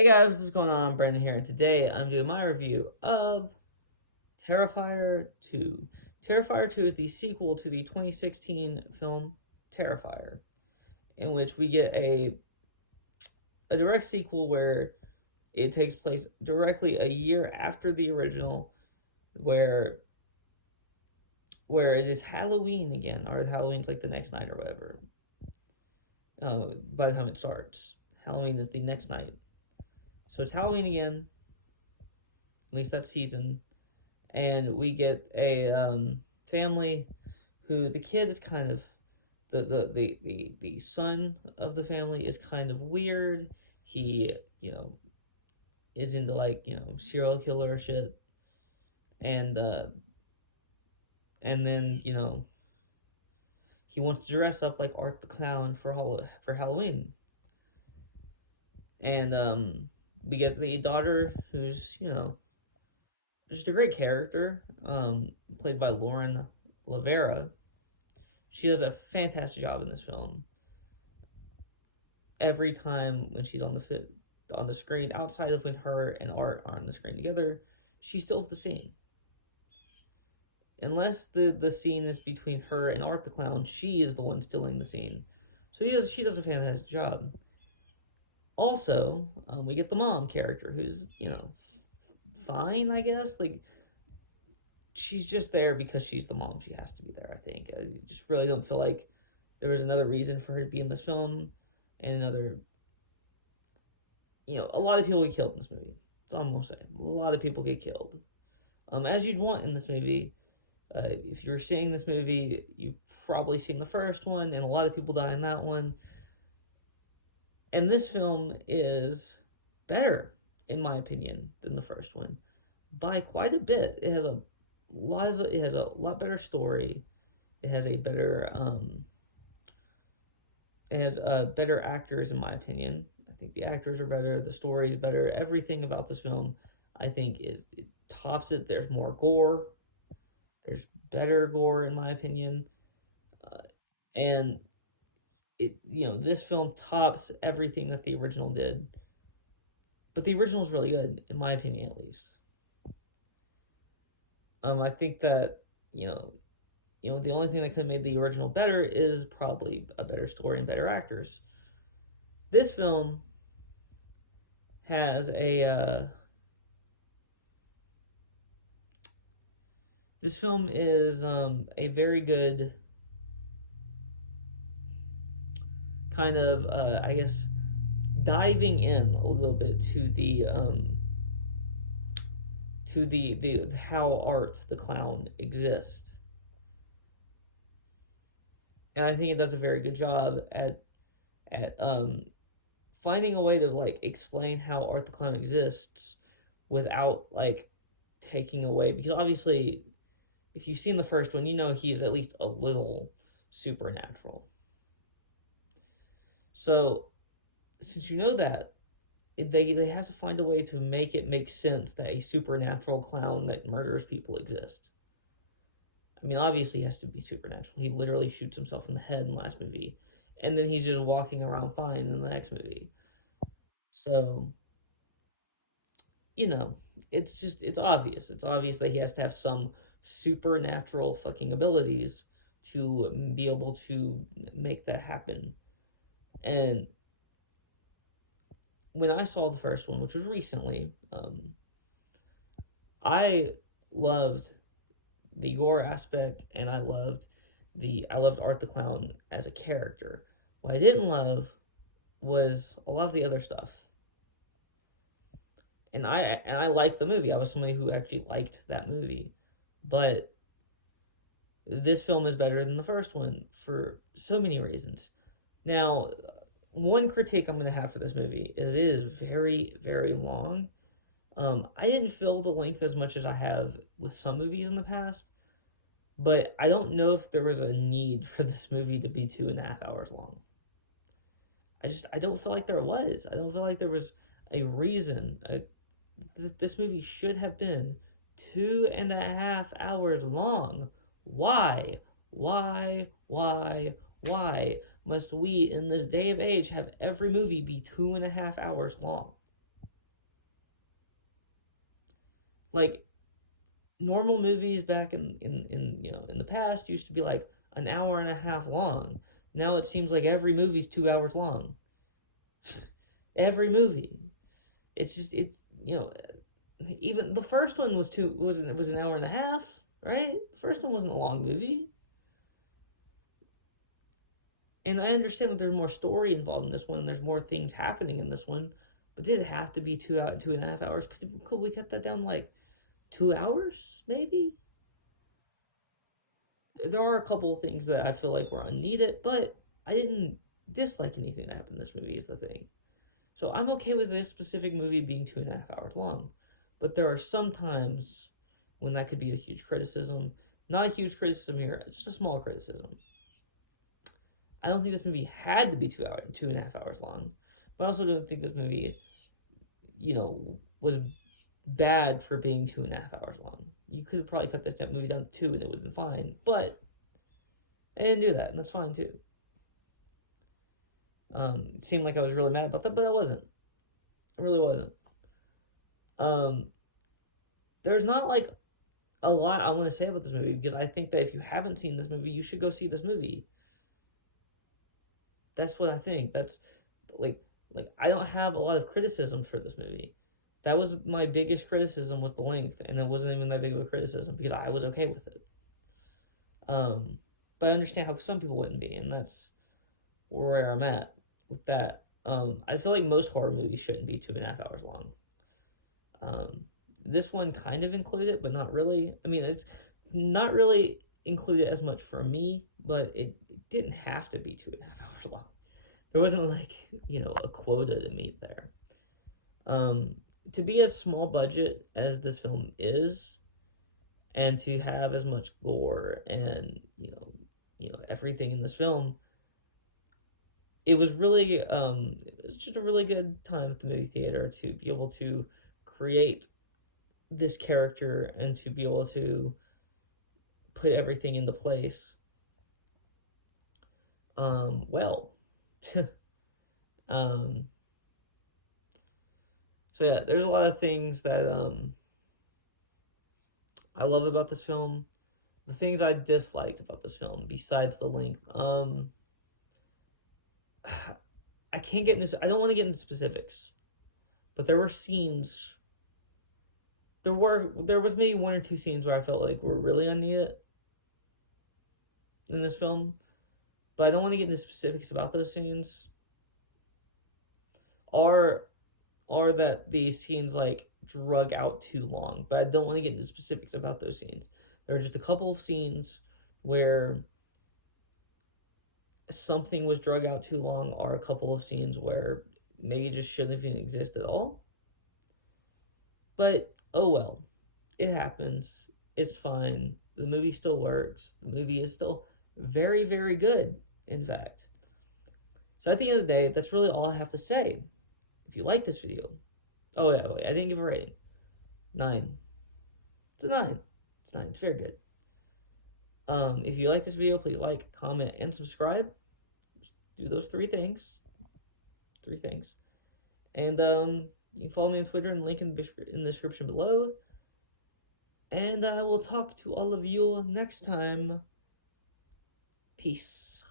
Hey guys, what's going on? Brandon here, and today I'm doing my review of Terrifier 2. Terrifier 2 is the sequel to the 2016 film Terrifier, in which we get a direct sequel where it takes place directly a year after the original, where it is Halloween again, or Halloween's like the next night or whatever. By the time it starts, Halloween is the next night, so it's Halloween again. At least that season, and we get a family who the kid is kind of the son of the family is kind of weird. He is into like serial killer shit, and and then he wants to dress up like Art the Clown for Halloween, and we get the daughter who's just a great character, played by Lauren Lavera. She does a fantastic job in this film. Every time when she's on the screen, outside of when her and Art are on the screen together, she steals the scene. Unless the scene is between her and Art the Clown, she is the one stealing the scene. So she does a fantastic job. Also, we get the mom character who's fine, I guess. Like, she's just there because she's the mom. She has to be there, I think. I just really don't feel like there was another reason for her to be in this film, and another. A lot of people get killed in this movie. That's all I'm gonna say. A lot of people get killed. As you'd want in this movie. If you're seeing this movie, you've probably seen the first one, and a lot of people die in that one. And this film is better, in my opinion, than the first one by quite a bit. It has a lot better story. It has a better it has better actors, in my opinion. I think the actors are better, the story is better. Everything about this film, I think, it tops it. There's more gore. There's better gore, in my opinion, and this film tops everything that the original did. But the original is really good, in my opinion, at least. I think that the only thing that could have made the original better is probably a better story and better actors. This film has this film is a very good kind of I guess diving in a little bit to the how Art the Clown exists, and I think it does a very good job at finding a way to like explain how Art the Clown exists without like taking away, because obviously if you've seen the first one, he's at least a little supernatural. So since you know that, they have to find a way to make it make sense that a supernatural clown that murders people exists. I mean, obviously he has to be supernatural. He literally shoots himself in the head in the last movie, and then he's just walking around fine in the next movie. So, it's obvious. It's obvious that he has to have some supernatural fucking abilities to be able to make that happen. And when I saw the first one, which was recently, I loved the gore aspect, and I loved Art the Clown as a character. What I didn't love was a lot of the other stuff. And I liked the movie. I was somebody who actually liked that movie. But this film is better than the first one for so many reasons. Now, one critique I'm going to have for this movie is it is very, very long. I didn't feel the length as much as I have with some movies in the past, but I don't know if there was a need for this movie to be 2.5 hours long. I don't feel like there was. I don't feel like there was a reason. This movie should have been 2.5 hours long. Why? Why must we, in this day of age, have every movie be 2.5 hours long? Like normal movies back in the past used to be like an hour and a half long. Now it seems like every movie's 2 hours long. Every movie. It's even the first one was an hour and a half, right? The first one wasn't a long movie. And I understand that there's more story involved in this one and there's more things happening in this one, but did it have to be 2 and a half hours? Could we cut that down like 2 hours, maybe? There are a couple of things that I feel like were unneeded, but I didn't dislike anything that happened in this movie, is the thing. So I'm okay with this specific movie being 2.5 hours long. But there are some times when that could be a huge criticism. Not a huge criticism here, just a small criticism. I don't think this movie had to be 2.5 hours long. But I also don't think this movie, was bad for being 2.5 hours long. You could have probably cut this movie down to 2 and it would have been fine. But I didn't do that, and that's fine too. It seemed like I was really mad about that, but I wasn't. I really wasn't. Um, there's not like a lot I want to say about this movie because I think that if you haven't seen this movie, you should go see this movie. That's what I think. That's like I don't have a lot of criticism for this movie. That was my biggest criticism was the length, and it wasn't even that big of a criticism because I was okay with it. Um, but I understand how some people wouldn't be, and that's where I'm at with that. I feel like most horror movies shouldn't be 2.5 hours long. Um, this one kind of included, but not really. I mean, it's not really included as much for me, but it didn't have to be 2.5 hours long. There wasn't like a quota to meet there. Um, to be as small budget as this film is, and to have as much gore and everything in this film, it was really it was just a really good time at the movie theater to be able to create this character and to be able to put everything into place. Well, um, so yeah, there's a lot of things that I love about this film. The things I disliked about this film, besides the length, I can't get into. I don't want to get into specifics, but there were scenes. There was maybe one or two scenes where I felt like were really unneeded in this film, but I don't want to get into specifics about those scenes. Or that these scenes like drug out too long, but I don't want to get into specifics about those scenes. There are just a couple of scenes where something was drug out too long, or a couple of scenes where maybe it just shouldn't even exist at all. But oh well, it happens. It's fine. The movie still works. The movie is still very, very good, in fact. So at the end of the day, that's really all I have to say. If you like this video, oh yeah, wait, I didn't give a rating. 9. It's a 9. It's 9. It's very good. If you like this video, please like, comment, and subscribe. Just do those 3 things. 3 things. And you can follow me on Twitter and link in the description below. And I will talk to all of you next time. Peace.